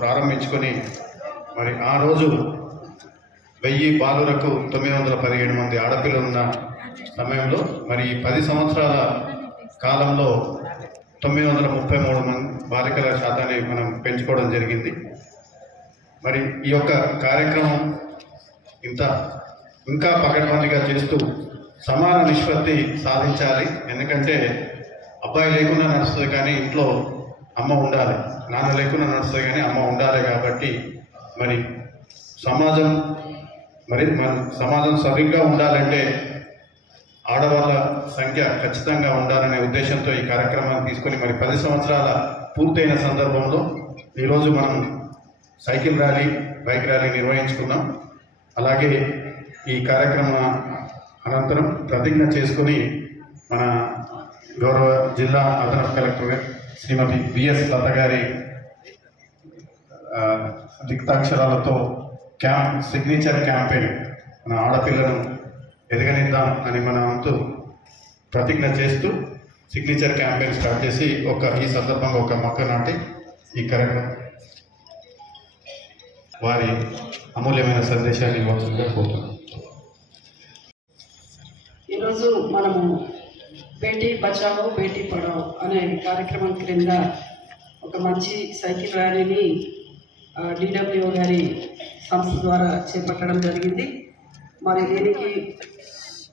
ప్రారంభించుకొని మరి ఆ రోజు 1000 బాలురకు 917 మంది ఆడపిల్లలు ఉన్న సమయంలో మరి 10 సంవత్సరాల కాలంలో 933 మంది బాలికల శాతాన్ని మనం పెంచుకోవడం జరిగింది. మరి ఈ యొక్క కార్యక్రమం ఇంకా పకడ్బందీగా చేస్తూ సమాన నిష్పత్తి సాధించాలి. ఎందుకంటే అబ్బాయి లేకుండా నడుస్తుంది కానీ ఇంట్లో అమ్మ ఉండాలి, నాన్న లేకుండా నడుస్తుంది కానీ అమ్మ ఉండాలి. కాబట్టి మరి సమాజం సరిగ్గా ఉండాలంటే ఆడవాళ్ళ సంఖ్య ఖచ్చితంగా ఉండాలనే ఉద్దేశంతో ఈ కార్యక్రమాన్ని తీసుకొని మరి 10 సంవత్సరాల పూర్తయిన సందర్భంలో ఈరోజు మనం సైకిల్ ర్యాలీ, బైక్ ర్యాలీ నిర్వహించుకున్నాం. అలాగే ఈ కార్యక్రమ అనంతరం ప్రతిజ్ఞ చేసుకొని మన గౌరవ జిల్లా అదనపు కలెక్టర్ శ్రీమతి బిఎస్ లత గారి దిక్తాక్షరాలతో సిగ్నేచర్ క్యాంపెయిన్ మన ఆడపిల్లను ఎదగనిద్దాం అని మన వంతు ప్రతిజ్ఞ చేస్తూ సిగ్నేచర్ క్యాంపెయిన్ స్టార్ట్ చేసి ఈ సందర్భంగా ఒక మొక్క నాటి ఈ కార్యక్రమం వారి అమూల్యమైన సందేశాన్ని ఇవ్వాల్సిందిగా కోరుతున్నాం. ఈరోజు మనము బేటీ బచావో బేటీ పడావో అనే కార్యక్రమం క్రింద ఒక మంచి సైకిల్ ర్యాలీని డిడబ్ల్యూ గారి సంస్థ ద్వారా చేపట్టడం జరిగింది. మరి దీనికి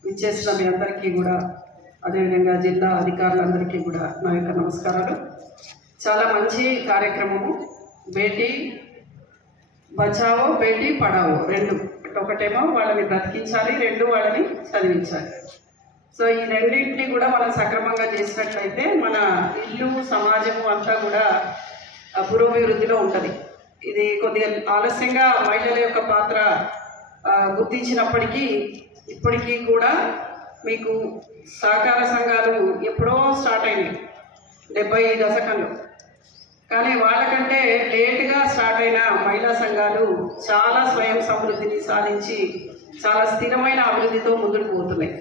ఇచ్చేసిన మీ అందరికీ కూడా, అదేవిధంగా జిల్లా అధికారులందరికీ కూడా నా యొక్క నమస్కారాలు. చాలా మంచి కార్యక్రమము. బేటీ బచావో బేటీ పడావో రెండు, ఒకటేమో వాళ్ళని బ్రతికించాలి, రెండు వాళ్ళని చదివించాలి. సో ఈ రెండింటినీ కూడా మనం సక్రమంగా చేసినట్లయితే మన ఇల్లు, సమాజము అంతా కూడా పురోభివృద్ధిలో ఉంటుంది. ఇది కొద్దిగా ఆలస్యంగా మహిళల యొక్క పాత్ర గుర్తించినప్పటికీ ఇప్పటికీ కూడా మీకు సహకార సంఘాలు ఎప్పుడో స్టార్ట్ అయినాయి 70 దశకంలో. కానీ వాళ్ళకంటే లేటుగా స్టార్ట్ అయిన మహిళా సంఘాలు చాలా స్వయం సమృద్ధిని సాధించి చాలా స్థిరమైన అభివృద్ధితో ముందుకు పోతున్నాయి.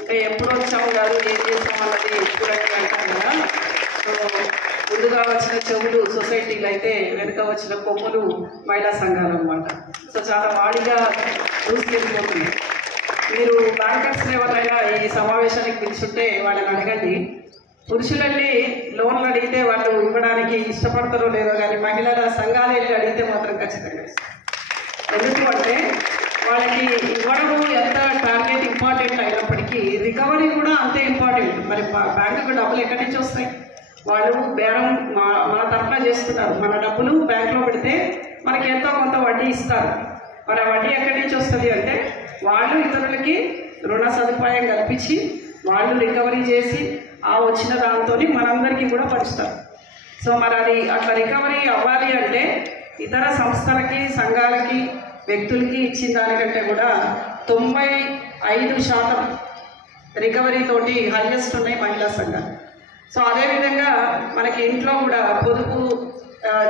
అంటే ఎప్పుడు వచ్చాము కాదు, ఏం చేస్తామన్నది చూడండి అంటారు కదా. సో ముందుగా వచ్చిన చెవులు సొసైటీలు అయితే వెనుక వచ్చిన కొమ్ములు మహిళా సంఘాలు అన్నమాట. సో చాలా వాడిగా దూసుకెళ్ళిపోతుంది. మీరు బ్యాంకర్స్ ఎవరైనా ఈ సమావేశానికి పిలుచుంటే వాళ్ళని అడగండి. పురుషులన్నీ లోన్లు అడిగితే వాళ్ళు ఇవ్వడానికి ఇష్టపడతారో లేదో, కానీ మహిళల సంఘాలు వెళ్ళి అడిగితే మాత్రం ఖచ్చితంగా ఇస్తారు. ఎందుకు అంటే వాళ్ళకి ఇవ్వడము ఎంత టార్గెట్ ఇంపార్టెంట్ అయినప్పటికీ రికవరీ కూడా అంతే ఇంపార్టెంట్. మరి బ్యాంకుకు డబ్బులు ఎక్కడి నుంచి వస్తాయి? వాళ్ళు బేరం మన తరఫున చేస్తున్నారు. మన డబ్బులు బ్యాంకులో పెడితే మనకి ఎంతో కొంత వడ్డీ ఇస్తారు. మరి ఆ వడ్డీ ఎక్కడి నుంచి వస్తుంది అంటే వాళ్ళు ఇతరులకి రుణ సదుపాయం కల్పించి వాళ్ళు రికవరీ చేసి ఆ వచ్చిన దాంతో మనందరికీ కూడా పంచుతారు. సో మరి అది అట్లా రికవరీ అవ్వాలి అంటే ఇతర సంస్థలకి, సంఘాలకి, వ్యక్తులకి ఇచ్చిన దానికంటే కూడా 95% రికవరీ తోటి హైయెస్ట్ ఉన్నాయి మహిళా సంఘాలు. సో అదేవిధంగా మనకి ఇంట్లో కూడా పొదుపు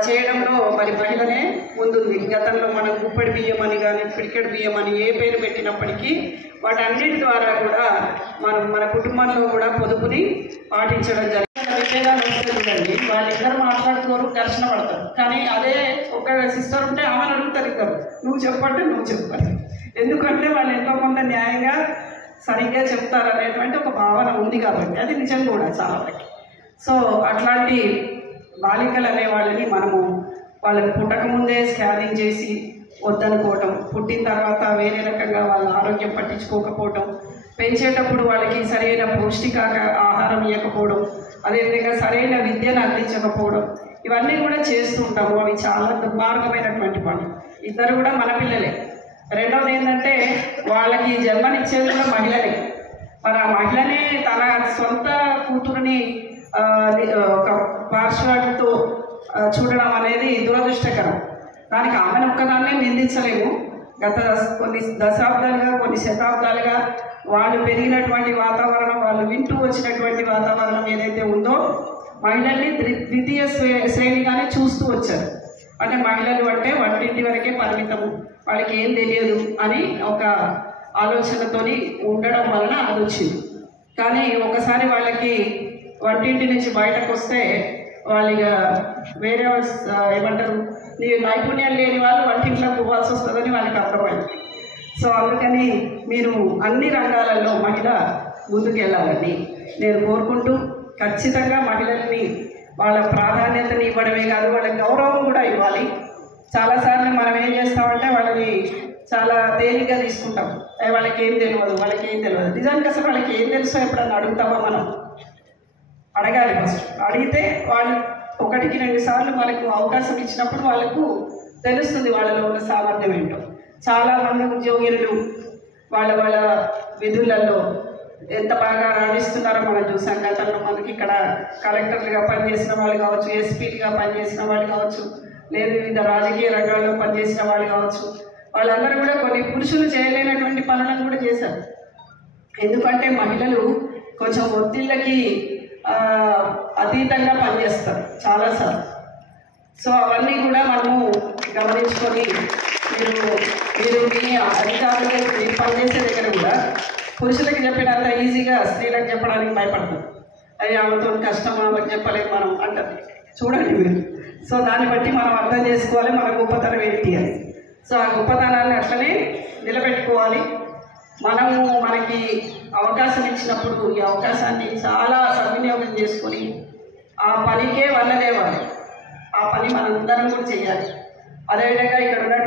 చేయడంలో మరి మహిళనే ముందుంది. గతంలో మనం గుప్పెడి బియ్యం అని కానీ పిడికెడు బియ్యం అని ఏ పేరు పెట్టినప్పటికీ వాటన్నిటి ద్వారా కూడా మన కుటుంబంలో కూడా పొదుపుని పాటించడం జరిగింది. విభేదాలు వస్తుందండి, వాళ్ళిద్దరు మాట్లాడుకోరు, ఘర్షణ పడతారు. కానీ అదే ఒక సిస్టర్ ఉంటే ఆమెను అడుగుతారు ఇద్దరు, నువ్వు చెప్పంటే నువ్వు చెప్పాలి. ఎందుకంటే వాళ్ళు ఎంతో కొంత న్యాయంగా సరిగ్గా చెప్తారు అనేటువంటి ఒక భావన ఉంది కాబట్టి అది నిజం కూడా చాలా వరకు. సో అట్లాంటి బాలికలు అనే వాళ్ళని మనము వాళ్ళని పుట్టకముందే స్కానింగ్ చేసి వద్దనుకోవటం, పుట్టిన తర్వాత వేరే రకంగా వాళ్ళ ఆరోగ్యం పట్టించుకోకపోవటం, పెంచేటప్పుడు వాళ్ళకి సరైన పౌష్టిక ఆహారం ఇవ్వకపోవడం, అదేవిధంగా సరైన విద్యను అందించకపోవడం, ఇవన్నీ కూడా చేస్తూ ఉంటాము. అవి చాలా దుర్మార్గమైనటువంటి పనులు. ఇద్దరు కూడా మన పిల్లలే. రెండవది ఏంటంటే వాళ్ళకి జన్మనిచ్చేది కూడా మహిళనే. మరి ఆ మహిళనే తన సొంత కూతురుని ఒక పార్శ్వాడితో చూడడం అనేది దురదృష్టకరం. దానికి ఆమెను ఒక్కదాన్నే నిందించలేము. గత కొన్ని దశాబ్దాలుగా కొన్ని శతాబ్దాలుగా వాళ్ళు పెరిగినటువంటి వాతావరణం, వాళ్ళు వింటూ వచ్చినటువంటి వాతావరణం ఏదైతే ఉందో మహిళల్ని ద్వితీయ శ్రేణిగానే చూస్తూ వచ్చారు. అంటే మహిళలు అంటే వంటింటి వరకే పరిమితము, వాళ్ళకి ఏం తెలియదు అని ఒక ఆలోచనతోని ఉండడం వలన అది వచ్చింది. కానీ ఒకసారి వాళ్ళకి వంటింటి నుంచి బయటకు వస్తే వాళ్ళు ఇక వేరే ఏమంటారు, నైపుణ్యం లేని వాళ్ళు వంటింట్లో పోవాల్సి వస్తుందని వాళ్ళకి అర్థమైంది. సో అందుకని మీరు అన్ని రంగాలలో మహిళ ముందుకు వెళ్ళాలని నేను కోరుకుంటూ, ఖచ్చితంగా మహిళల్ని వాళ్ళ ప్రాధాన్యతని ఇవ్వడమే కాదు వాళ్ళకి గౌరవం కూడా ఇవ్వాలి. చాలాసార్లు మనం ఏం చేస్తామంటే వాళ్ళని చాలా తేలిగ్గా తీసుకుంటాం. వాళ్ళకి ఏం తెలియదు, వాళ్ళకి ఏం తెలియదు. నిజానికి అసలు వాళ్ళకి ఏం తెలుసో ఎప్పుడన్నా అడుగుతామా? మనం అడగాలి. ఫస్ట్ అడిగితే వాళ్ళు 1-2 సార్లు వాళ్ళకు అవకాశం ఇచ్చినప్పుడు వాళ్ళకు తెలుస్తుంది వాళ్ళలో ఉన్న సామర్థ్యం ఏంటో. చాలామంది ఉద్యోగులు వాళ్ళ విధులలో ఎంత బాగా రాణిస్తున్నారో మనం చూసాం. గతంలో మనకి ఇక్కడ కలెక్టర్లుగా పనిచేసిన వాళ్ళు కావచ్చు, ఎస్పీలుగా పనిచేసిన వాళ్ళు కావచ్చు, లేదు వివిధ రాజకీయ రంగాల్లో పనిచేసిన వాళ్ళు కావచ్చు, వాళ్ళందరూ కూడా కొన్ని పురుషులు చేయలేనటువంటి పనులను కూడా చేశారు. ఎందుకంటే మహిళలు కొంచెం ఒత్తిళ్ళకి అతీతంగా పనిచేస్తారు చాలాసార్లు. సో అవన్నీ కూడా మనము గమనించుకొని మీరు మీ అధికారులు మీరు పనిచేసే దగ్గర కూడా పురుషులకు చెప్పినంత ఈజీగా స్త్రీలకు చెప్పడానికి భయపడతాం. అది ఆమెతో కష్టం, ఆమెకు చెప్పలేము మనం అంటారు. చూడండి మీరు. సో దాన్ని బట్టి మనం అర్థం చేసుకోవాలి మన గొప్పతనం ఏంటి అని. సో ఆ గొప్పతనాన్ని అట్లనే నిలబెట్టుకోవాలి. మనకి అవకాశం ఇచ్చినప్పుడు ఈ అవకాశాన్ని చాలా సద్వినియోగం చేసుకొని ఆ పనికే వల్లదేవాలి. ఆ పని మనందరం కూడా చేయాలి. అదేవిధంగా ఇక్కడ ఉన్న